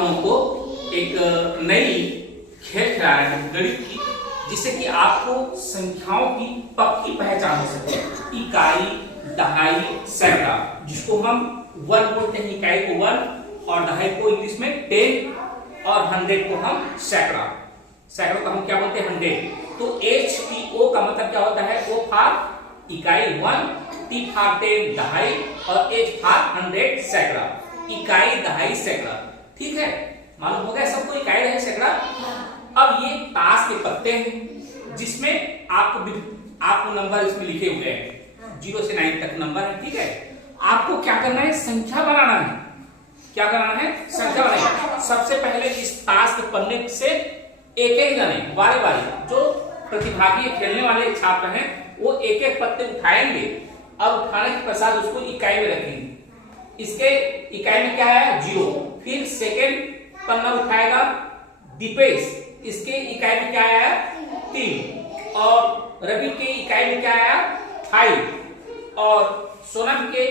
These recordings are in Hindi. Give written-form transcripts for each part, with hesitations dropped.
लोगों को एक नई खेल खिला रहे हैं गणित की, जिससे कि आपको संख्याओं की पक्की पहचान हो सके। इकाई, दहाई, सैकड़ा, जिसको हम 1 बोलते हैं, इकाई को 1 और दहाई को इंग्लिश में 10 और 100 को हम सैकड़ा, सैकड़ों को हम क्या बोलते हैं 100। तो HPO का मतलब क्या होता है? O फॉर इकाई 1, T फॉर 10 दहाई और H फॉर 100 सैकड़ा। इकाई, दहाई, सैकड़ा, ठीक है, मालूम हो गया सबको इकाई, दहाई, सैकड़ा। अब ये ताश के पत्ते हैं जिसमें आपको नंबर इसमें लिखे हुए हैं, 0 से 9 तक नंबर है, ठीक है। आपको क्या करना है? संख्या बनाना है। क्या कराना है? संख्या बनाना है। सबसे पहले इस ताश के पन्ने से एक एक जने बारी बारी, जो प्रतिभागी खेलने वाले छात्र हैं, वो एक एक पत्ते उठाएंगे और उठाने के पश्चात उसको इकाई में रखेंगे। इसके इकाई में क्या है? 0। फिर सेकेंड पन्ना उठाएगा दीपेश, इसके इकाई में क्या आया? 3। और रवि के इकाई में क्या आया? 5। और सोनम के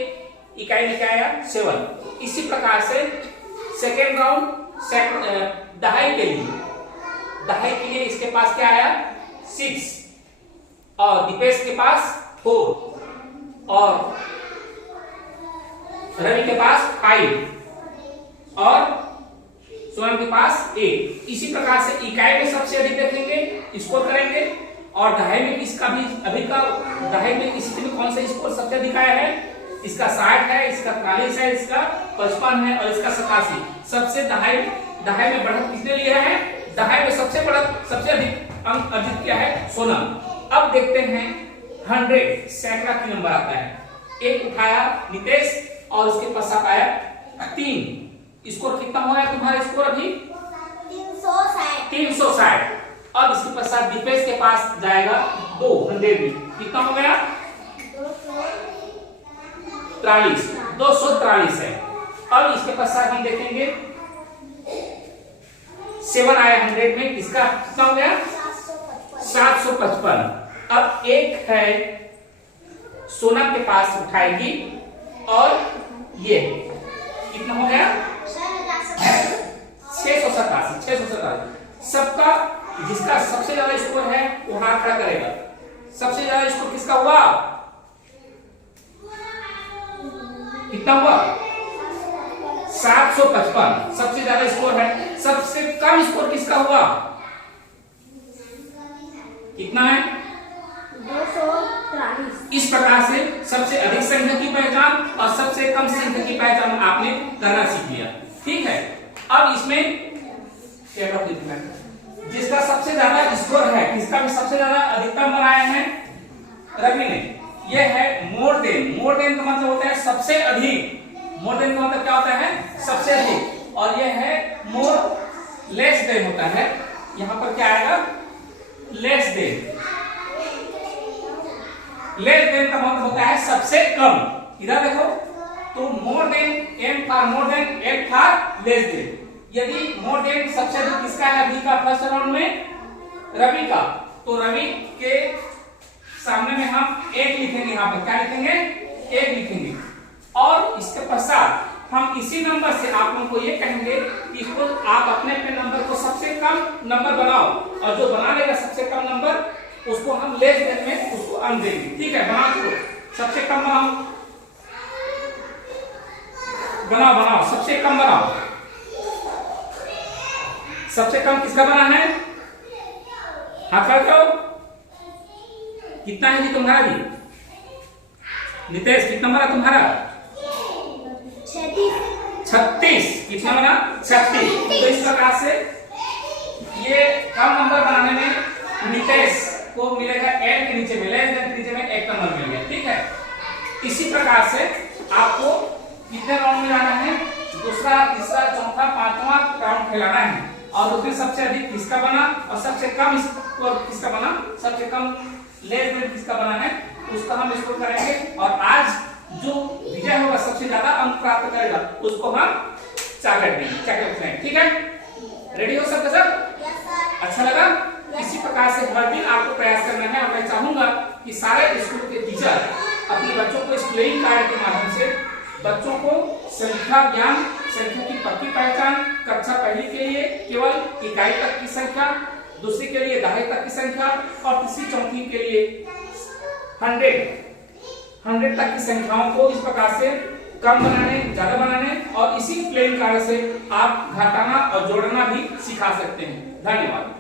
इकाई में क्या आया? 7। इसी प्रकार से सेकेंड राउंड दहाई के लिए इसके पास क्या आया? 6 और दीपेश के पास 4 और रवि के पास 5 और सोनम के पास 8। इसी प्रकार से इकाई में सबसे अधिक देखेंगे, स्कोर करेंगे, और दहाई में इसका भी अभी का दहाई में स्थिति में कौन सा स्कोर सबसे अधिक आया है? इसका 60 है, इसका 40 है, इसका 55 है और इसका 87। सबसे दहाई में बढ़त किसने लिया है? दहाई में सबसे अधिक अंक अर्जित किया है सोनम। अब देखते हैं 100 सैकड़ा की नंबर आता है। एक उठाया नितेश और उसके पश्चात आया 3। स्कोर कितना हो गया तुम्हारा? स्कोर अभी 360। अब इसके पश्चात दीपेश के पास जाएगा 2, 100 कितना हो गया? 243 है। अब इसके पश्चात हम देखेंगे 7 आया 100 में, इसका कितना हो गया? 755। अब एक है सोनम के पास उठाएगी और ये कितना हो गया? 687। सबका जिसका सबसे ज्यादा स्कोर है वो हाथ खड़ा करेगा। सबसे ज्यादा स्कोर किसका हुआ? कितना हुआ? 755 सबसे ज्यादा स्कोर है। सबसे कम स्कोर किसका हुआ? कितना है? 243। इस प्रकार से सबसे अधिक संख्या की पहचान और सबसे कम संख्या की पहचान आपने करना सीख लिया, ठीक है। अब इसमें जिसका सबसे ज्यादा स्कोर है, किसका भी सबसे ज्यादा अधिकतम बनाए हैं? रवि ने। यह है मोर देन का मतलब होता है सबसे अधिक। मोर देन का मतलब क्या होता है? सबसे अधिक। और यह है मोर लेस देन होता है। यहां पर क्या आएगा? Less than. लेस देन का मतलब होता है सबसे कम। इधर देखो तो more than, M for more than, L for less than. यदि मोर देन सबसे अधिक किसका है अभी का फर्स्ट राउंड में? रवि का। तो रवि के सामने में हम 1 लिखेंगे। यहां पर क्या लिखेंगे? 1 लिखेंगे। और इसके पश्चात हम इसी नंबर से आप लोगों को ये कहेंगे कि इसको आप अपने नंबर को सबसे कम नंबर बनाओ, और जो बना लेगा सबसे कम नंबर उसको हम लेस देन में उसको अंक देंगे, ठीक है। बना दो, सबसे कम बनाओ, सबसे कम बनाओ। सबसे कम किसका बना है? हाथ खड़ा करो। कितना है जी तुम्हारा? जी नितेश कितना बना तुम्हारा? 36। कितना बना? 36। तो इस प्रकार से ये कम नंबर बनाने में नितेश को मिलेगा 1 के नीचे में, लेस देन के नीचे में 1 नंबर मिल गया, ठीक है। इसी प्रकार से आपको कितने राउंड में जाना है? दूसरा, तीसरा, चौथा, पांचवा राउंड खिलाना है। और उसमें सबसे अधिक किसका बना और सबसे कम स्कोर किसका बना, सबसे कम लेस देन किसका बना है, उसका हम स्कोर करेंगे। और आज जो विजय होगा, सबसे ज्यादा अंक प्राप्त करेगा, उसको हम चॉकलेट देंगे, ठीक है। रेडी हो सबके सब? अच्छा लगा? इसी प्रकार से हर दिन आपको प्रयास करना है। और मैं चाहूंगा कि सारे स्कूल के टीचर अपने बच्चों को इस प्लेइंग कार्ड के माध्यम से बच्चों को संख्या ज्ञान, संख्या की पक्की पहचान, कक्षा इकाई तक की संख्या, दूसरी के लिए दहाई तक की संख्या और तीसरी चौथी के लिए 100 तक की संख्याओं को इस प्रकार से कम बनाने, ज्यादा बनाने और इसी प्लेन कार्य से आप घटाना और जोड़ना भी सिखा सकते हैं। धन्यवाद।